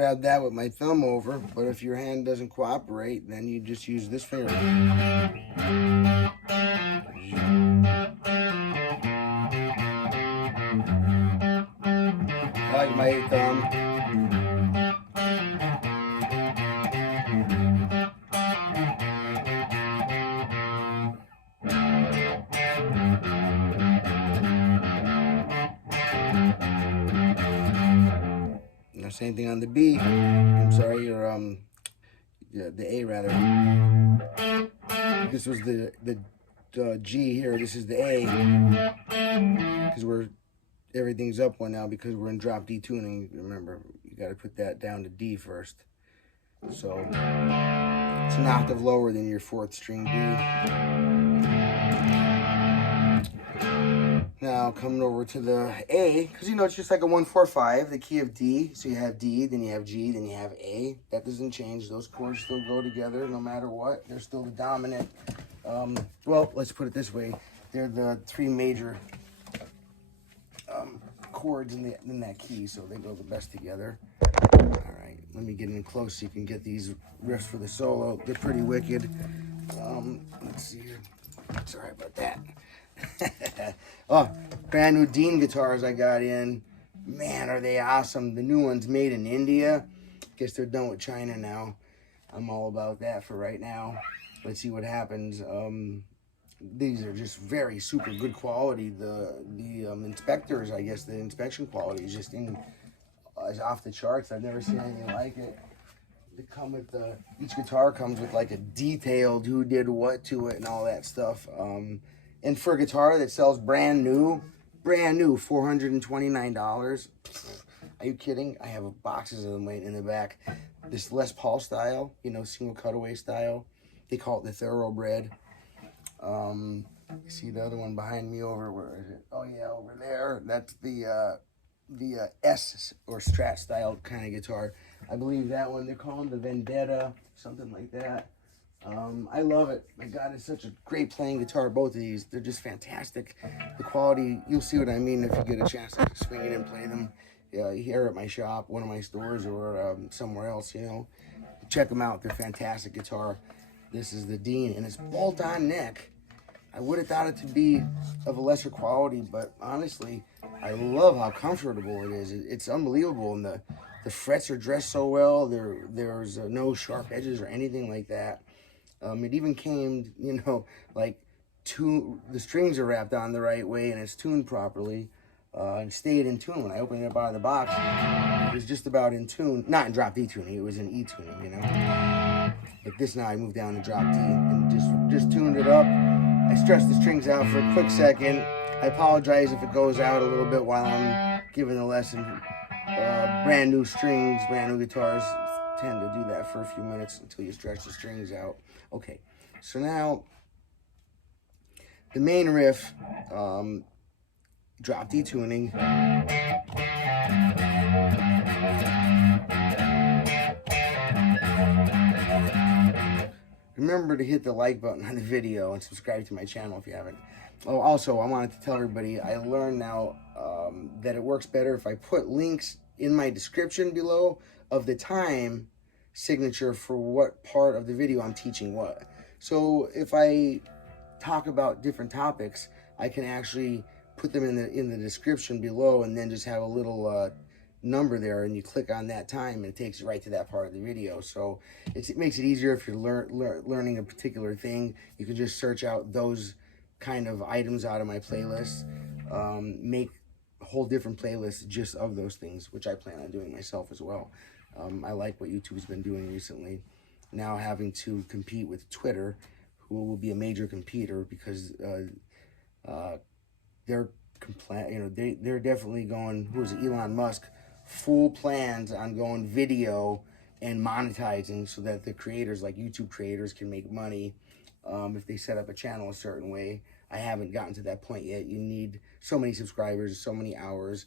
grab that with my thumb over, but if your hand doesn't cooperate, then you just use this finger. I like my thumb. Now, same thing on the B. I'm sorry, or the A rather. This was the G here. This is the A, because everything's up one now because we're in drop D tuning. Remember, you got to put that down to D first. So it's an octave lower than your 4th string D. Now coming over to the A, because you know it's just like a 1-4-5, the key of D. So you have D, then you have G, then you have A. That doesn't change. Those chords still go together no matter what. They're still the dominant. Well, let's put it this way: they're the 3 major chords in that key, so they go the best together. All right, let me get in close so you can get these riffs for the solo. They're pretty wicked. Let's see here. Sorry about that. Oh, brand new Dean guitars I got in. Man, are they awesome. The new one's made in India. Guess they're done with China now. I'm all about that for right now. Let's see what happens. These are just very super good quality. The inspectors, I guess the inspection quality is just is off the charts. I've never seen anything like it. They come with each guitar comes with like a detailed who did what to it and all that stuff. And for a guitar that sells brand new, $429. Are you kidding? I have boxes of them waiting in the back. This Les Paul style, you know, single cutaway style. They call it the Thoroughbred. You see the other one behind me over, where is it? Oh yeah, over there. That's the S or Strat style kind of guitar. I believe that one, they're calling the Vendetta, something like that. I love it. My God, it's such a great playing guitar. Both of these, they're just fantastic. The quality, you'll see what I mean if you get a chance to swing in and play them here at my shop, one of my stores, or somewhere else, you know. Check them out. They're fantastic guitar. This is the Dean, and it's bolt-on neck. I would have thought it to be of a lesser quality, but honestly, I love how comfortable it is. It's unbelievable, and the frets are dressed so well. There's no sharp edges or anything like that. It even came, you know, like the strings are wrapped on the right way, and it's tuned properly, and stayed in tune. When I opened it out of the box, it was just about in tune. Not in drop D tuning, it was in E tuning, you know. But this now I moved down to drop D and just tuned it up. I stretched the strings out for a quick second. I apologize if it goes out a little bit while I'm giving the lesson. Brand new strings, brand new guitars tend to do that for a few minutes until you stretch the strings out. Okay, so now the main riff, drop D tuning. Remember to hit the like button on the video and subscribe to my channel if you haven't. Oh, also, I wanted to tell everybody, I learned now that it works better if I put links in my description below of the time signature for what part of the video I'm teaching what. So if I talk about different topics, I can actually put them in the description below, and then just have a little number there, and you click on that time and it takes you right to that part of the video. So it makes it easier if you're learning a particular thing. You can just search out those kind of items out of my playlist, make a whole different playlist just of those things, which I plan on doing myself as well. I like what YouTube's been doing recently, now having to compete with Twitter, who will be a major competitor, because they're definitely going, who is it, Elon Musk, full plans on going video and monetizing so that the creators, like YouTube creators, can make money if they set up a channel a certain way. I haven't gotten to that point yet. You need so many subscribers, so many hours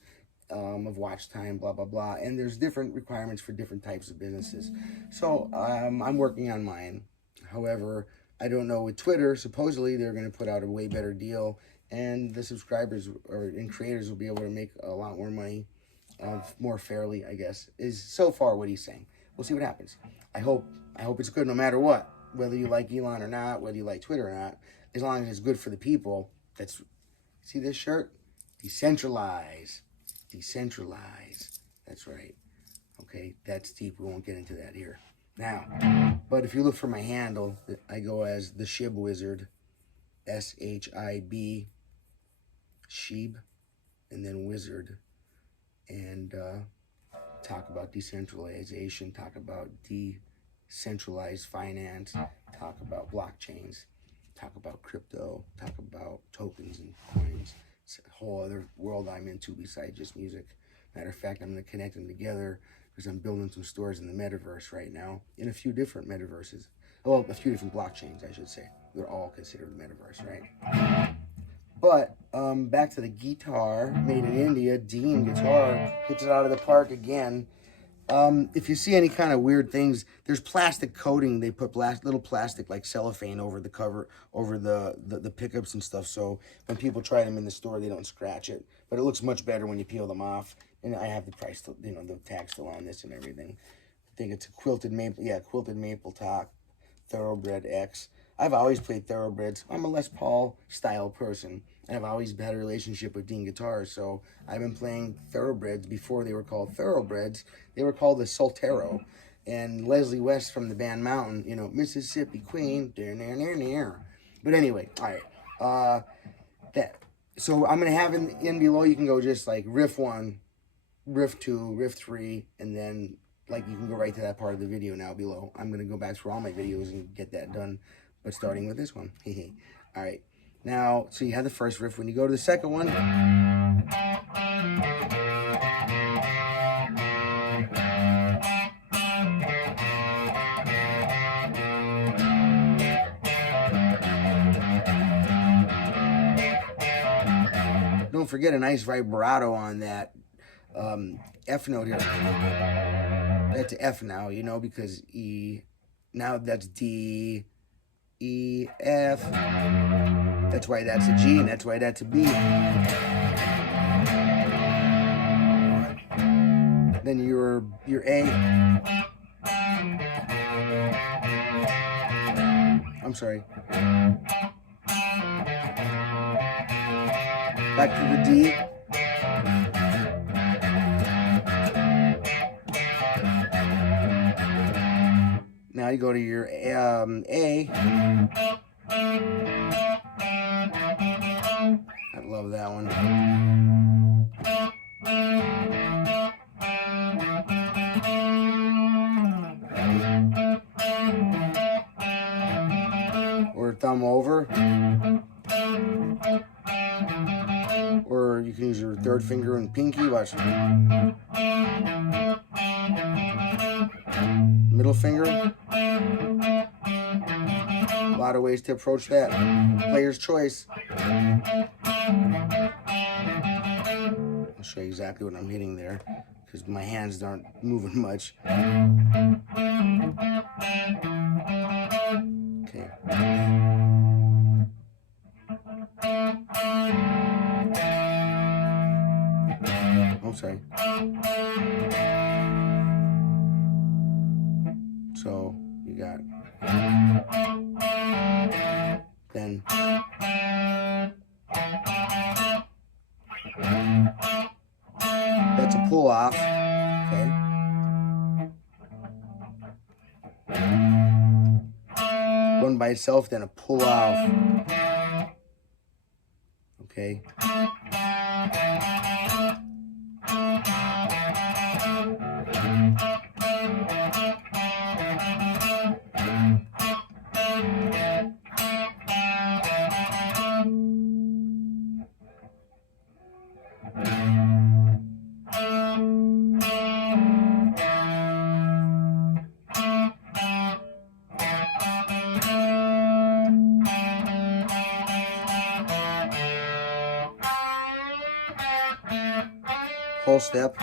of watch time, blah, blah, blah. And there's different requirements for different types of businesses. So I'm working on mine. However, I don't know, with Twitter, supposedly they're going to put out a way better deal, and the subscribers and creators will be able to make a lot more money more fairly, I guess, is so far what he's saying. We'll see what happens. I hope it's good no matter what, whether you like Elon or not, whether you like Twitter or not, as long as it's good for the people. See this shirt? Decentralize. Decentralize. That's right. Okay, that's deep. We won't get into that here. Now, but if you look for my handle, I go as the Shib Wizard, SHIB, Sheeb, and then Wizard, and talk about decentralization, talk about decentralized finance, talk about blockchains, talk about crypto, talk about tokens and coins. It's a whole other world I'm into besides just music. Matter of fact, I'm going to connect them together because I'm building some stores in the metaverse right now, in a few different metaverses. Well, a few different blockchains, I should say. They're all considered the metaverse, right? But back to the guitar, made in India, Dean guitar, hits it out of the park again. If you see any kind of weird things, there's plastic coating. They put little plastic like cellophane over the cover, over the pickups and stuff. So when people try them in the store, they don't scratch it. But it looks much better when you peel them off. And I have the price, the tag still on this and everything. I think it's a quilted maple top, Thoroughbred X. I've always played Thoroughbreds. I'm a Les Paul style person. And I've always had a relationship with Dean guitars, so I've been playing Thoroughbreds before they were called Thoroughbreds. They were called the Soltero. And Leslie West from the band Mountain, Mississippi Queen, but anyway, all right. So I'm going to have in below, you can go just like riff 1, riff 2, riff 3, and then like you can go right to that part of the video now below. I'm going to go back through all my videos and get that done, but starting with this one. All right. Now, so you have the first riff. When you go to the second one, don't forget a nice vibrato on that F note here. That's F now, because E. Now that's D, E, F. That's why that's a G, and that's why that's a B. Then your A. I'm sorry. Back to the D. Now you go to your A. I love that one. Or thumb over. Or you can use your third finger and pinky. Watch. Middle finger. A lot of ways to approach that. Player's choice. I'll show you exactly what I'm hitting there because my hands aren't moving much. Okay. I'm sorry. So you got then that's a pull off. Okay. One by itself, then a pull off. Okay. Whole step.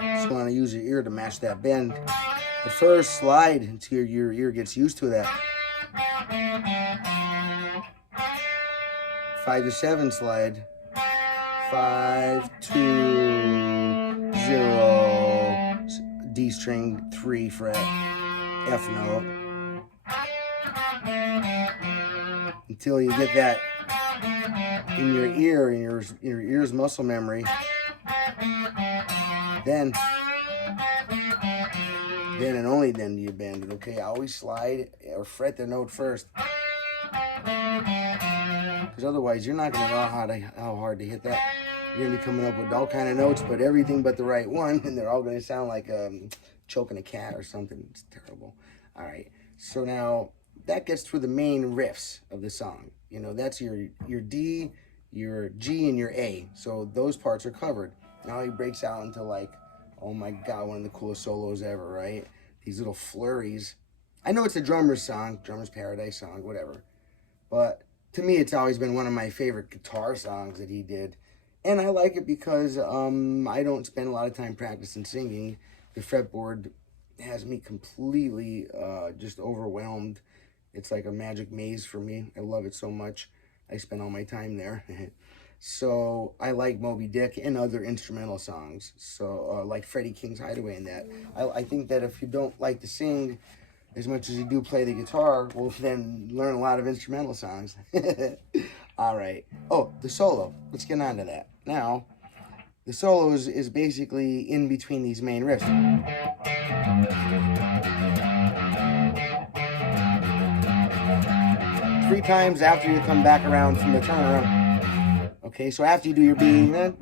Just want to use your ear to match that bend. The first slide until your ear gets used to that. 5 to 7 slide. 5, 2, 0, D string 3 fret, F note, until you get that in your ear, in your ear's muscle memory. Then and only then do you bend it, okay? Always slide or fret the note first. Because otherwise you're not going to know how hard to hit that. You're going to be coming up with all kind of notes, but everything but the right one, and they're all going to sound like choking a cat or something. It's terrible. All right, so now that gets through the main riffs of the song. You know, that's your D, your G, and your A. So those parts are covered. Now he breaks out into like, oh my God, one of the coolest solos ever, right? These little flurries. I know it's a drummer's song, Drummer's Paradise song, whatever. But to me, it's always been one of my favorite guitar songs that he did. And I like it because I don't spend a lot of time practicing singing. The fretboard has me completely just overwhelmed. It's like a magic maze for me. I love it so much. I spend all my time there. So I like Moby Dick and other instrumental songs. So like Freddie King's Hideaway and that. I think that if you don't like to sing as much as you do play the guitar, well then learn a lot of instrumental songs. All right. Oh, the solo. Let's get on to that. Now, the solo is basically in between these main riffs. 3 times after you come back around from the turnaround. Okay, so after you do your B, then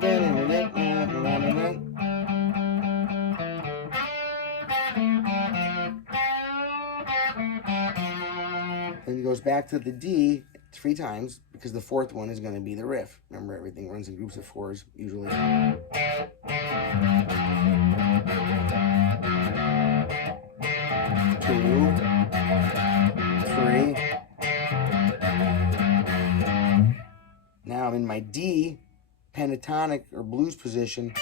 it goes back to the D 3 times, because the 4th one is going to be the riff. Remember, everything runs in groups of 4s, usually. 2, 3. Now I'm in my D pentatonic or blues position.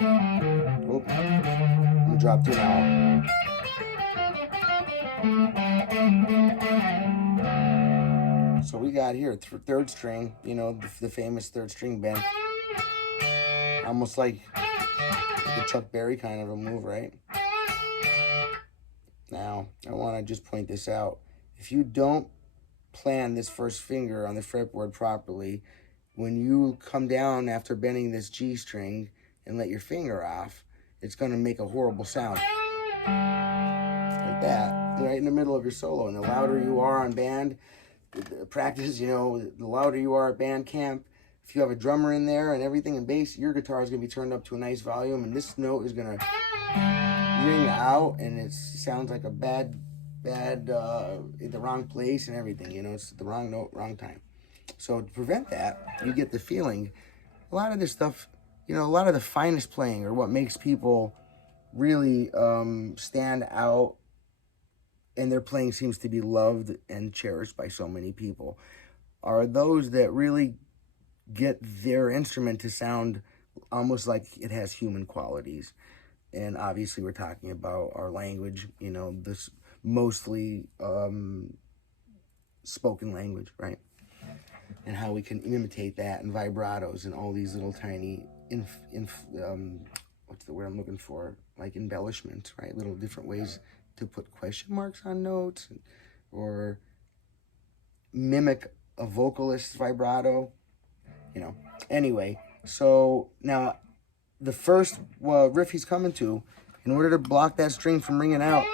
Oh, I'm gonna drop 2 now. So we got here 3rd string, you know, the famous 3rd string bend. Almost like the Chuck Berry kind of a move, right? Now, I want to just point this out. If you don't plan this first finger on the fretboard properly, when you come down after bending this G string and let your finger off, it's going to make a horrible sound. Like that, right in the middle of your solo. And the louder you are on band practice, you know, the louder you are at band camp, if you have a drummer in there and everything and bass, your guitar is going to be turned up to a nice volume, and this note is going to ring out, and it sounds like a bad at the wrong place and everything, you know, it's the wrong note, wrong time. So to prevent that, you get the feeling, a lot of this stuff, you know, a lot of the finest playing, or what makes people really stand out and their playing seems to be loved and cherished by so many people, are those that really get their instrument to sound almost like it has human qualities. And obviously we're talking about our language, you know, this mostly spoken language, right? And how we can imitate that, and vibratos and all these little tiny, what's the word I'm looking for? Like embellishments, right? Little different ways to put question marks on notes, or mimic a vocalist's vibrato, you know. Anyway, so now the first riff he's coming to, in order to block that string from ringing out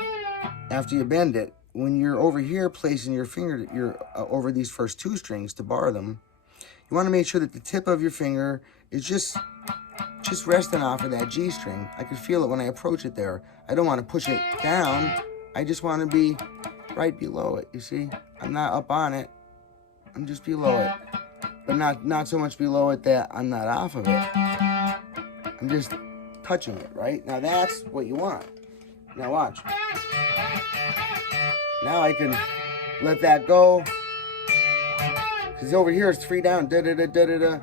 after you bend it, when you're over here placing your finger over these first 2 strings to bar them, you want to make sure that the tip of your finger is just resting off of that G string. I can feel it when I approach it there. I don't want to push it down. I just want to be right below it, you see? I'm not up on it. I'm just below it. But not so much below it that I'm not off of it. I'm just touching it, right? Now that's what you want. Now watch. Now I can let that go. Because over here it's 3 down. Da-da-da-da-da-da.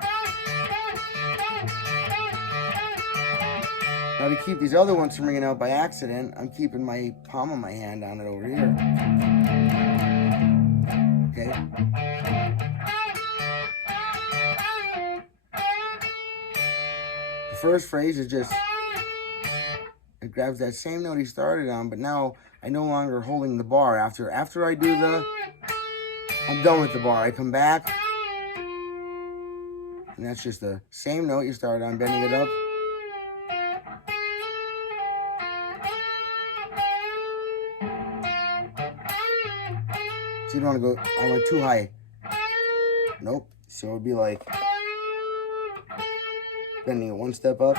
Now to keep these other ones from ringing out by accident, I'm keeping my palm of my hand on it over here. Okay? first phrase is just, it grabs that same note he started on, but now I no longer holding the bar. After I do I'm done with the bar. I come back, and that's just the same note you started on, bending it up. So you don't want to go, I went too high. Nope. So it would be like bending it one step up.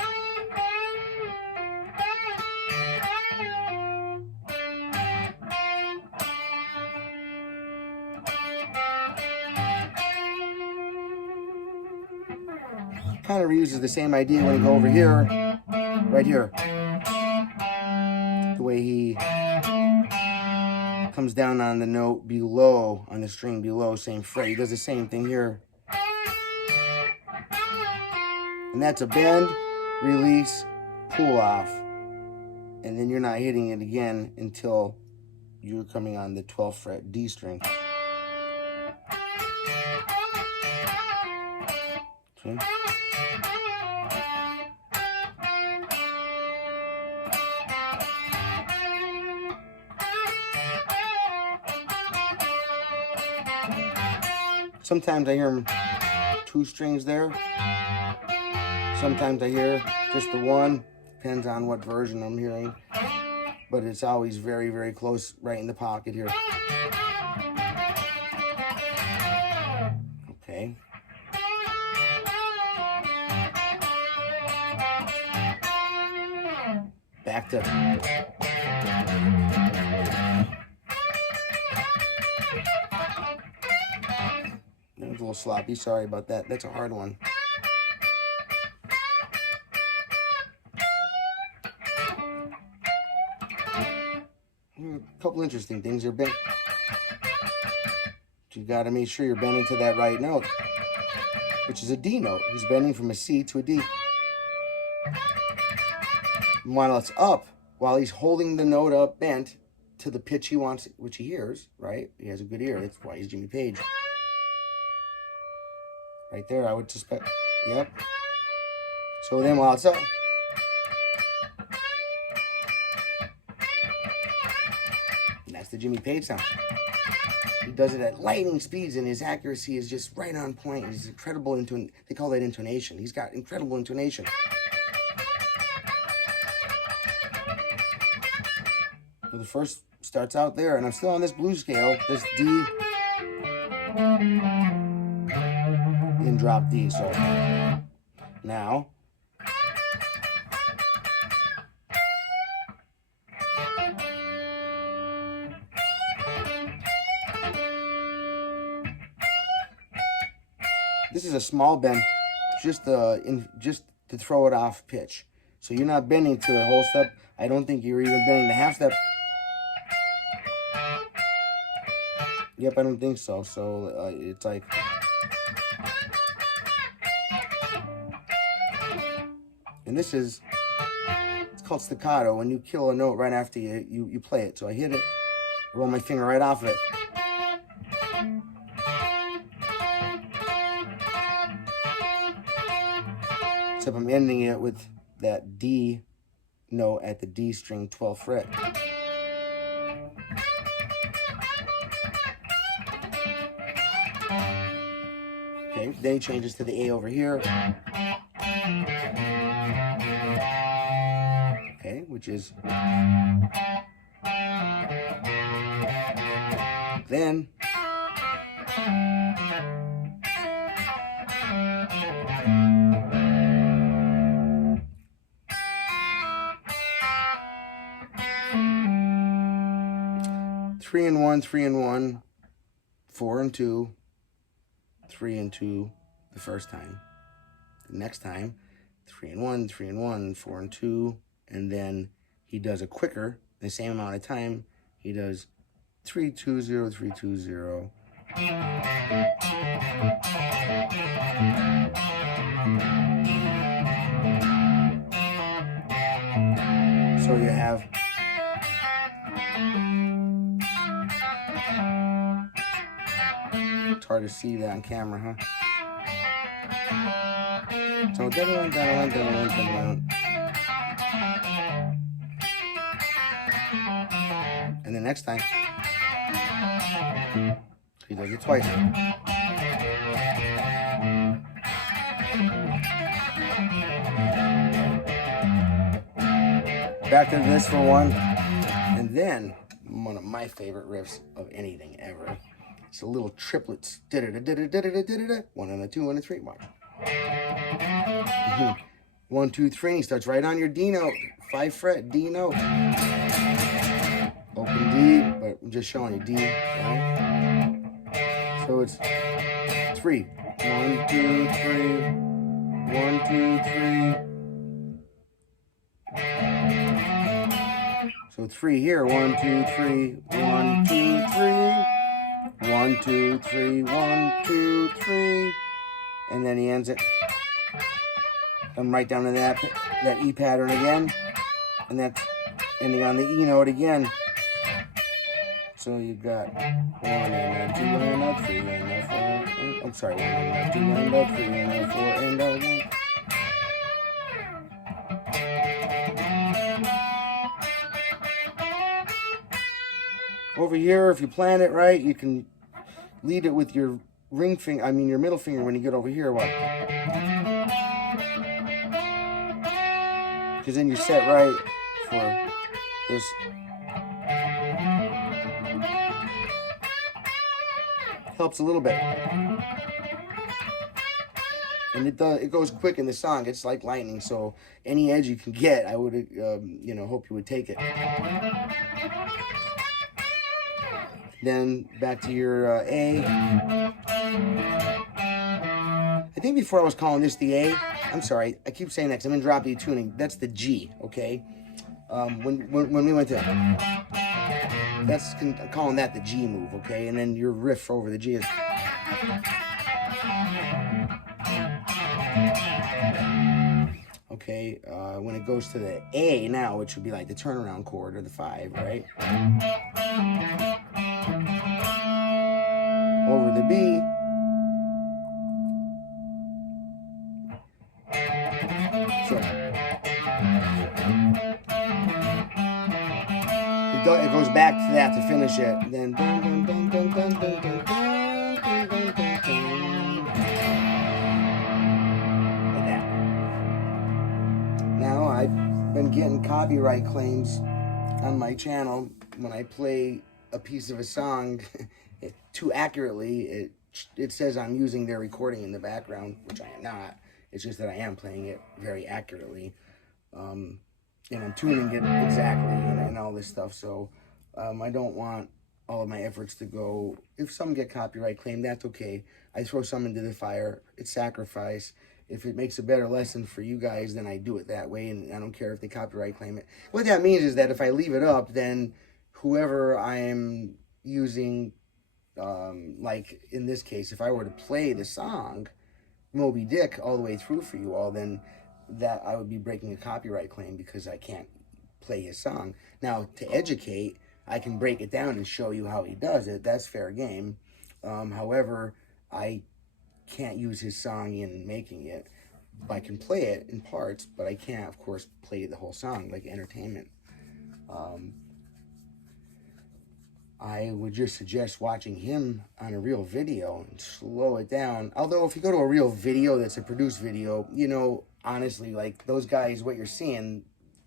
Kind of reuses the same idea when you go over here, right here. The way he comes down on the note below, on the string below, same fret. He does the same thing here. And that's a bend, release, pull off. And then you're not hitting it again until you're coming on the 12th fret D string. Okay. Sometimes I hear him 2 strings there. Sometimes I hear just the 1. Depends on what version I'm hearing. But it's always very, very close, right in the pocket here. Okay. Back to... That was a little sloppy. Sorry about that. That's a hard one. A couple interesting things. You got to make sure you're bending to that right note, which is a D note. He's bending from a C to a D. And while it's up, while he's holding the note up bent to the pitch he wants, which he hears, right? He has a good ear. That's why he's Jimmy Page. Right there, I would suspect. Yep. So then while it's up, that's the Jimmy Page sound. He does it at lightning speeds, and his accuracy is just right on point. He's incredible they call that intonation. He's got incredible intonation. So the first starts out there, and I'm still on this blues scale, this D in drop D. So now this is a small bend, just to throw it off pitch. So you're not bending to a whole step. I don't think you're even bending the half step. Yep, I don't think so. So it's like, and this is, it's called staccato, when you kill a note right after you play it. So I hit it, roll my finger right off of it. Except I'm ending it with that D note at the D string 12th fret. Okay, then he changes to the A over here. Okay, which is... Then... Three and one, 3 and 1, 4 and 2, 3 and 2 the first time. The next time, 3 and 1, 3 and 1, 4 and 2, and then he does a quicker, the same amount of time. He does 3 2 0 3 2 0. So you have it's hard to see that on camera, huh? So and the next time he does it twice. Back to this for one, and then one of my favorite riffs of anything ever. It's a little triplets. One and a two and a three. Watch. 1, 2, 3. He starts right on your D note, 5 fret D note. Open D, but I'm just showing you D, right? So it's 3. 1, 2, 3. 1, 2, 3. So 3 here. 1, 2, 3. 1, 2, 3. 1, 2, 3. 1, 2, 3. And then he ends it. Come right down to that E pattern again, and that's ending on the E note again. So you got 1 and a 2 and a 3 and a 4. I'm sorry, 1 and a 2 and a 3 and a 4 and a 1. Over here, if you plan it right, you can lead it with your ring finger. I mean your middle finger when you get over here. What? Because then you're set right for this. Helps a little bit. And it goes quick in the song. It's like lightning. So any edge you can get, I would hope you would take it. Then back to your A. I think before I was calling this the A. I'm sorry, I keep saying that because I'm in drop D tuning. That's the G, okay? When we went to, that's calling that the G move, okay? And then your riff over the G is. Okay, when it goes to the A now, which would be like the turnaround chord or the 5, right? Over the B. So it goes back to that to finish it. And then like that. Now I've been getting copyright claims on my channel when I play a piece of a song too accurately. It says I'm using their recording in the background, which I am not. It's just that I am playing it very accurately, and I'm tuning it exactly and all this stuff. So I don't want all of my efforts to go. If some get copyright claim, that's okay. I throw some into the fire. It's sacrifice. If it makes a better lesson for you guys, then I do it that way, and I don't care if they copyright claim it. What that means is that if I leave it up, then whoever I am using, like in this case, if I were to play the song Moby Dick all the way through for you all, then that I would be breaking a copyright claim because I can't play his song. Now, to educate, I can break it down and show you how he does it. That's fair game. However, I can't use his song in making it. I can play it in parts, but I can't, of course, play the whole song like entertainment. I would just suggest watching him on a real video and slow it down. Although if you go to a real video that's a produced video, honestly, like those guys, what you're seeing,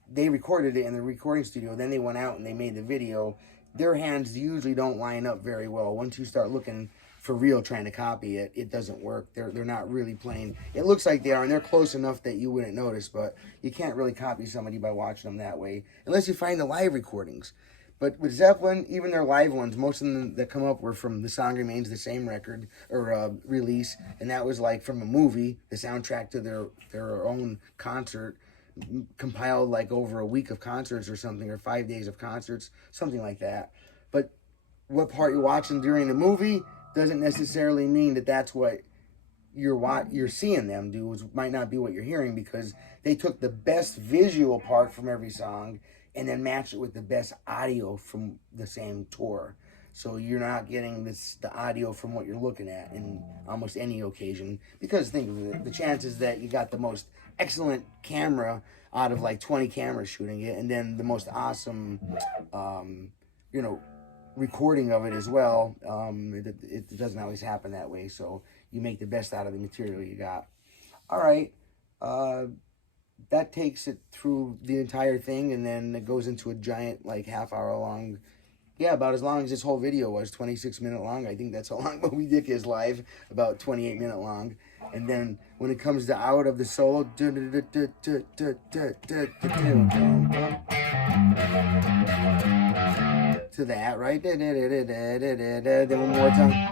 they recorded it in the recording studio, then they went out and they made the video. Their hands usually don't line up very well. Once you start looking for real trying to copy it, it doesn't work. They're not really playing. It looks like they are, and they're close enough that you wouldn't notice, but you can't really copy somebody by watching them that way, unless you find the live recordings. But with Zeppelin, even their live ones, most of them that come up were from The Song Remains the Same record or release, and that was like from a movie, the soundtrack to their own concert, compiled like over a week of concerts or something, or 5 days of concerts, something like that. But what part you're watching during the movie doesn't necessarily mean that that's what you're seeing them do. It might not be what you're hearing, because they took the best visual part from every song and then match it with the best audio from the same tour. so you're not getting the audio from what you're looking at in almost any occasion. Because think of it, the chances that you got the most excellent camera out of like 20 cameras shooting it, and then the most awesome, you know, recording of it as well. It doesn't always happen that way. So you make the best out of the material you got. All right. That takes it through the entire thing, and then it goes into a giant, like, half-hour long, yeah, about as long as this whole video was, 26-minute long. I think that's how long Moby Dick is live, about 28-minute long. And then when it comes to out of the solo, to that, right? Then one more time.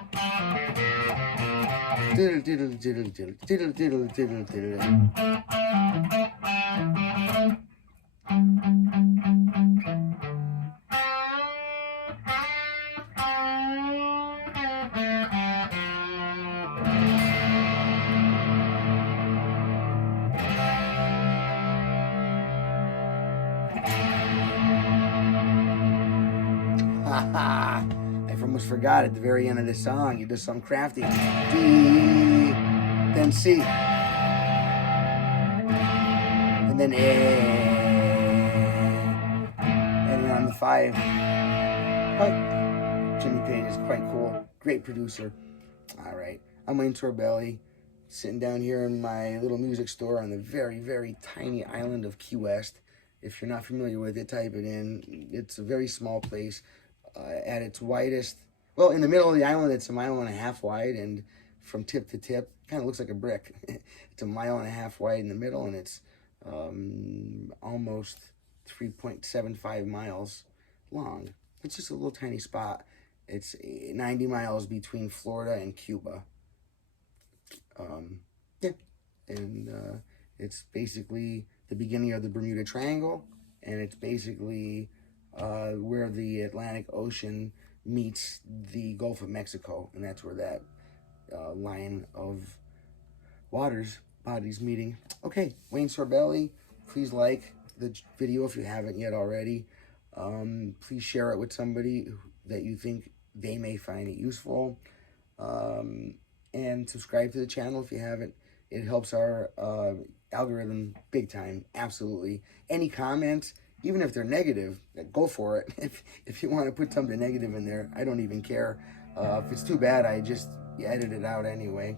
I almost forgot at the very end of the song, you do some crafty. D, then C, and then A, and on the 5. Jimmy Page is quite cool, great producer. All right, I'm Wayne Sorbelli, sitting down here in my little music store on the very, very tiny island of Key West. If you're not familiar with it, type it in. It's a very small place. At its widest, well, in the middle of the island, it's 1.5 miles wide, and from tip to tip, kind of looks like a brick. It's 1.5 miles wide in the middle, and it's almost 3.75 miles long. It's just a little tiny spot. It's 90 miles between Florida and Cuba. Yeah, and it's basically the beginning of the Bermuda Triangle, and it's basically where the Atlantic Ocean meets the Gulf of Mexico, and that's where that line of bodies meeting. Okay, Wayne Sorbelli, please like the video if you haven't yet already. Please share it with somebody that you think they may find it useful, and subscribe to the channel if you haven't. It helps our algorithm big time, absolutely. Any comments, even if they're negative, go for it. If you want to put something negative in there, I don't even care. If it's too bad, I just edit it out anyway.